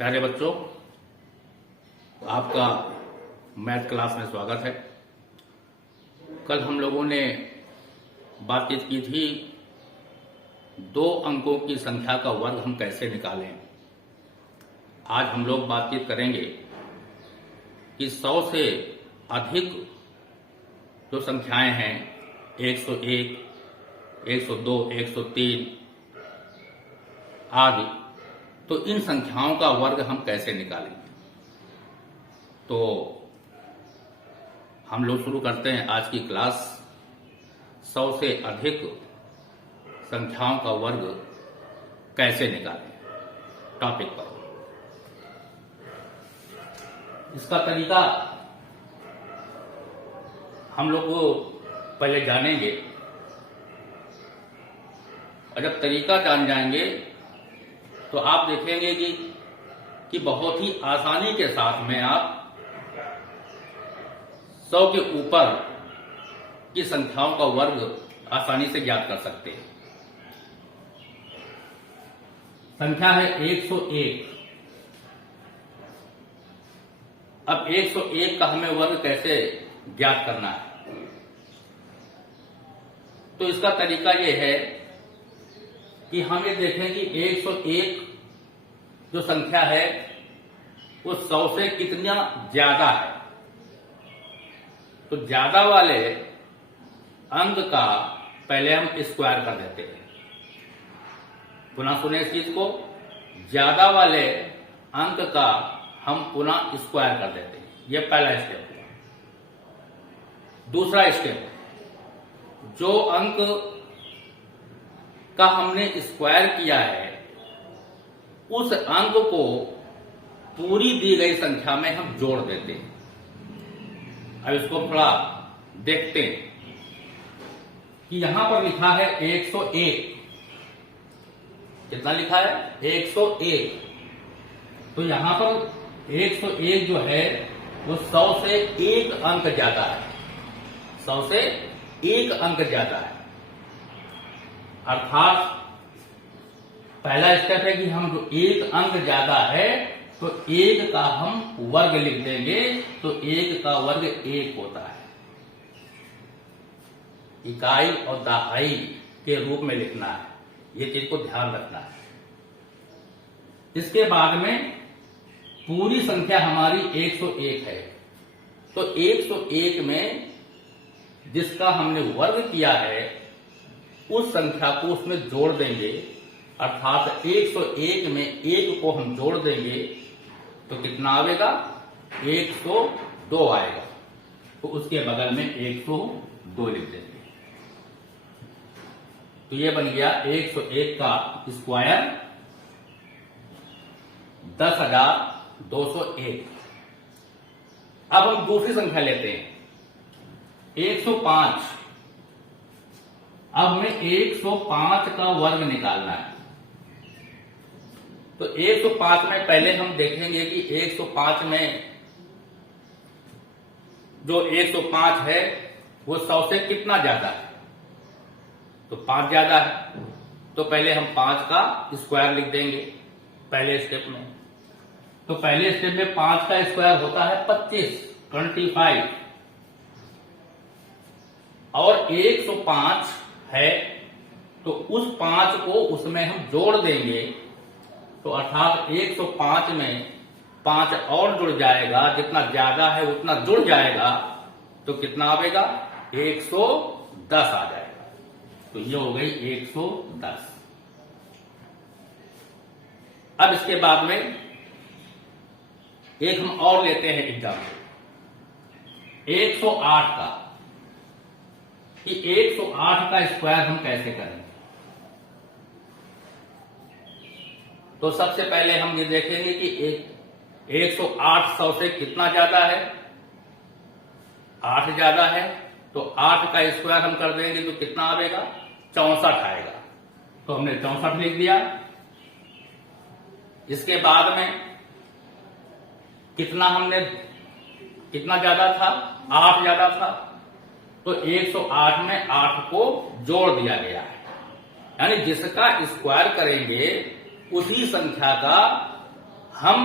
प्यारे बच्चों, आपका मैथ क्लास में स्वागत है। कल हम लोगों ने बातचीत की थी 2 अंकों की संख्या का वर्ग हम कैसे निकालें। आज हम लोग बातचीत करेंगे कि 100 से अधिक जो संख्याएं हैं 101, 102, 103 आदि, तो इन संख्याओं का वर्ग हम कैसे निकालेंगे। तो हम लोग शुरू करते हैं आज की क्लास। 100 से अधिक संख्याओं का वर्ग कैसे निकालें टॉपिक पर। इसका तरीका हम लोग को पहले जानेंगे, और जब तरीका जान जाएंगे तो आप देखेंगे कि बहुत ही आसानी के साथ में आप 100 के ऊपर की संख्याओं का वर्ग आसानी से ज्ञात कर सकते हैं। संख्या है 101। अब 101 का हमें वर्ग कैसे ज्ञात करना है, तो इसका तरीका यह है कि हम ये देखें कि 101 जो संख्या है वो 100 से कितना ज्यादा है। तो ज्यादा वाले अंक का पहले हम स्क्वायर कर देते हैं। पुनः सुने इस चीज को, ज्यादा वाले अंक का हम पुनः स्क्वायर कर देते हैं। यह पहला स्टेप हुआ। दूसरा स्टेप, जो अंक का हमने स्क्वायर किया है उस अंक को पूरी दी गई संख्या में हम जोड़ देते हैं। अब इसको थोड़ा देखते हैं कि यहां पर लिखा है 101। कितना लिखा है? 101। तो यहां पर 101 जो है वो 100 से 1 अंक ज्यादा है। 100 से 1 अंक ज्यादा है। अर्थात पहला स्टेप है कि हम जो 1 अंक ज्यादा है तो 1 का हम वर्ग लिख देंगे। तो 1 का वर्ग 1 होता है। इकाई और दहाई के रूप में लिखना है। ये चीज को ध्यान रखना है। इसके बाद में पूरी संख्या हमारी 101 है। तो 101 में जिसका हमने वर्ग किया है उस संख्या को उसमें जोड़ देंगे। अर्थात 101 में 1 को हम जोड़ देंगे तो कितना आएगा? 102 आएगा। तो उसके बगल में 102 लिख देंगे। तो ये बन गया 101 का स्क्वायर 10,201। अब हम दूसरी संख्या लेते हैं 105। अब हमें 105 का वर्ग निकालना है। तो 105 में पहले हम देखेंगे कि 105 में जो 105 है वो 100 से कितना ज्यादा है। तो 5 ज्यादा है। तो पहले हम 5 का स्क्वायर लिख देंगे पहले स्टेप में। तो पहले स्टेप में 5 का स्क्वायर होता है 25। और 105 है तो उस 5 को उसमें हम जोड़ देंगे। तो अर्थात 105 में 5 और जुड़ जाएगा। जितना ज्यादा है उतना जुड़ जाएगा। तो कितना आएगा? 110 आ जाएगा। तो ये हो गई 110। अब इसके बाद में एक हम और लेते हैं एग्जाम्पल 108 का, कि 108 का स्क्वायर हम कैसे करेंगे। तो सबसे पहले हम ये देखेंगे कि 108 100 से कितना ज्यादा है? 8 ज्यादा है। तो 8 का स्क्वायर हम कर देंगे तो कितना आएगा? 64 आएगा। तो हमने 64 लिख दिया। इसके बाद में कितना ज्यादा था? 8 ज्यादा था। तो 108 में 8 को जोड़ दिया गया है। यानी जिसका स्क्वायर करेंगे उसी संख्या का हम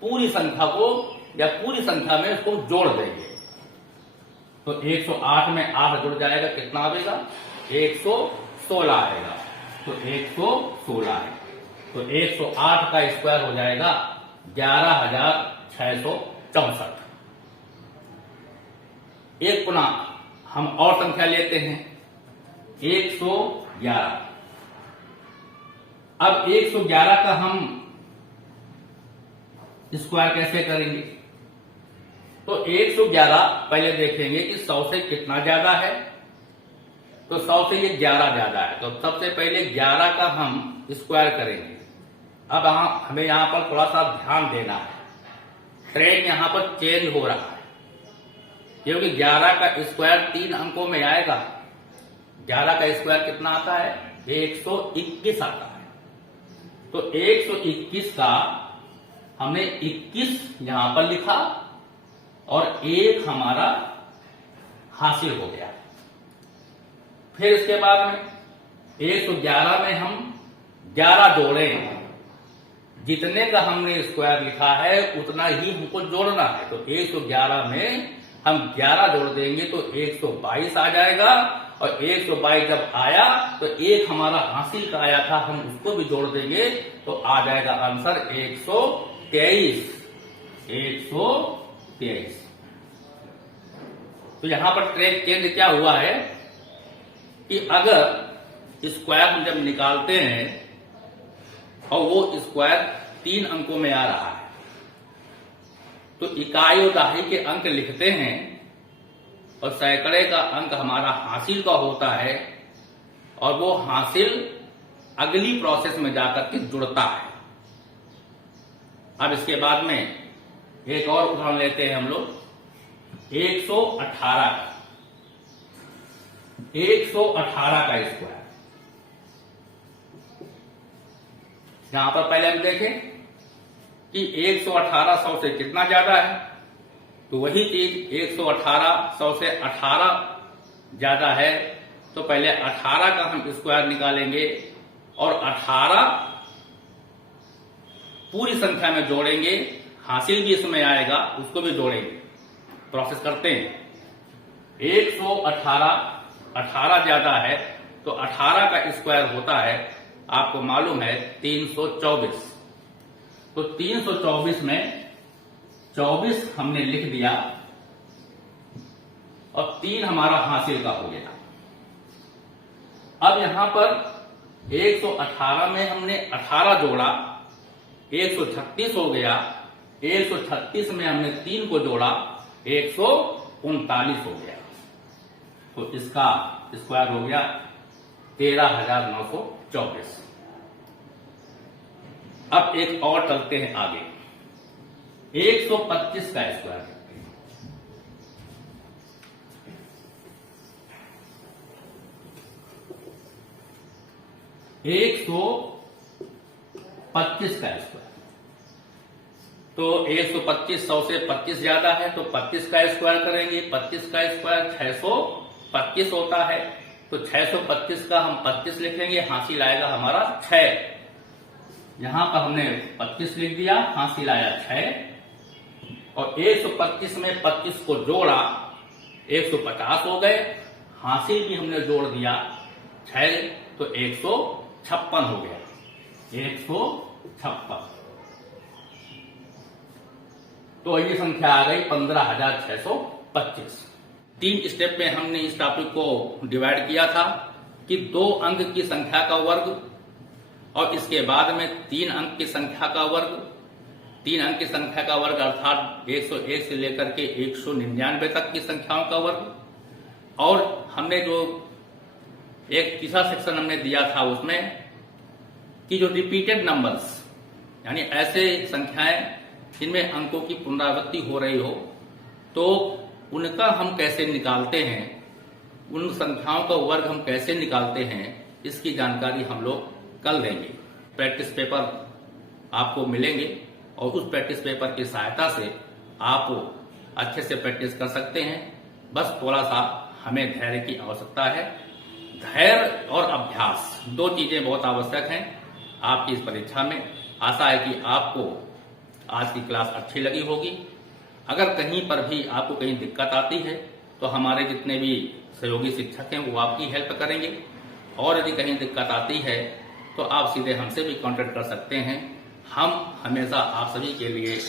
पूरी संख्या को या पूरी संख्या में उसको जोड़ देंगे। तो 108 में 8 जुड़ जाएगा, कितना आएगा? 116 आएगा। तो 116 है। तो 108 का स्क्वायर हो जाएगा 11,664। एक पुनः हम और संख्या लेते हैं 111। अब 111 का हम स्क्वायर कैसे करेंगे? तो 111 पहले देखेंगे कि 100 से कितना ज्यादा है। तो 100 से ये 11 ज्यादा है, तो सबसे पहले 11 का हम स्क्वायर करेंगे। अब हमें यहां पर थोड़ा सा ध्यान देना है, ट्रेंड यहां पर चेंज हो रहा है, क्योंकि 11 का स्क्वायर 3 अंकों में आएगा। 11 का स्क्वायर कितना आता है? 121 आता है। तो 121 का हमने 21 यहां पर लिखा और 1 हमारा हासिल हो गया। फिर इसके बाद में 111 में हम 11 जोड़ें, जितने का हमने स्क्वायर लिखा है उतना ही हमको जोड़ना है। तो 111 में हम 11 जोड़ देंगे तो 122 आ जाएगा, और 122 जब आया तो 1 हमारा हासिल का आया था, हम उसको भी जोड़ देंगे तो आ जाएगा आंसर 123। 123। तो यहां पर ट्रेक चेंज क्या हुआ है कि अगर स्क्वायर हम जब निकालते हैं और वो स्क्वायर 3 अंकों में आ रहा है, तो इकाई और दहाई के अंक लिखते हैं और सैकड़े का अंक हमारा हासिल का होता है, और वो हासिल अगली प्रोसेस में जाकर के जुड़ता है। अब इसके बाद में एक और उदाहरण लेते हैं हम लोग 118 का। 118 का स्क्वायर, यहां पर पहले हम देखें कि 118 100 से कितना ज्यादा है। तो वही चीज 118 100 से 18 ज्यादा है, तो पहले 18 का हम स्क्वायर निकालेंगे और 18 पूरी संख्या में जोड़ेंगे, हासिल भी इसमें आएगा, उसको भी जोड़ेंगे। प्रोसेस करते हैं। 118 18 ज्यादा है, तो 18 का स्क्वायर होता है, आपको मालूम है 324। तो 324 में 24 हमने लिख दिया और 3 हमारा हासिल का हो गया। अब यहां पर 118 में हमने 18 जोड़ा, 136 हो गया। 136 में हमने 3 को जोड़ा, 139 हो गया। तो इसका स्क्वायर हो गया 13,924। अब एक और चलते हैं आगे, 125 का स्क्वायर। 125 का स्क्वायर, तो 125 100 से 25 ज्यादा है, तो 25 का स्क्वायर करेंगे। 25 का स्क्वायर 625 होता है, तो 625 का हम 25 लिखेंगे, हासिल आएगा हमारा 6। यहां पर हमने 25 लिख दिया, हासिल आया 6, और 125 में 25 को जोड़ा, 150 हो गए, हासिल भी हमने जोड़ दिया 6, तो 156 हो गया। 156, तो ये संख्या आ गई 15,625। 3 स्टेप में हमने इस टॉपिक को डिवाइड किया था कि 2 अंक की संख्या का वर्ग और इसके बाद में 3 अंक की संख्या का वर्ग। 3 अंक की संख्या का वर्ग अर्थात 101 से लेकर के 199 तक की संख्याओं का वर्ग। और हमने जो एक तीसरा सेक्शन हमने दिया था उसमें कि जो रिपीटेड नंबर्स, यानी ऐसे संख्याएं जिनमें अंकों की पुनरावृत्ति हो रही हो, तो उनका हम कैसे निकालते हैं, उन संख्याओं का वर्ग हम कैसे निकालते हैं, इसकी जानकारी हम लोग कल देंगे। प्रैक्टिस पेपर आपको मिलेंगे और उस प्रैक्टिस पेपर की सहायता से आप अच्छे से प्रैक्टिस कर सकते हैं। बस थोड़ा सा हमें धैर्य की आवश्यकता है। धैर्य और अभ्यास 2 चीजें बहुत आवश्यक हैं आपकी इस परीक्षा में। आशा है कि आपको आज की क्लास अच्छी लगी होगी। अगर कहीं पर भी आपको कहीं दिक्कत आती है तो हमारे जितने भी सहयोगी शिक्षक हैं वो आपकी हेल्प करेंगे, और यदि कहीं दिक्कत आती है तो आप सीधे हमसे भी कांटेक्ट कर सकते हैं। हम हमेशा आप सभी के लिए,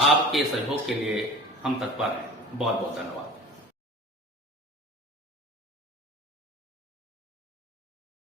आपके सहयोग के लिए हम तत्पर हैं। बहुत बहुत धन्यवाद।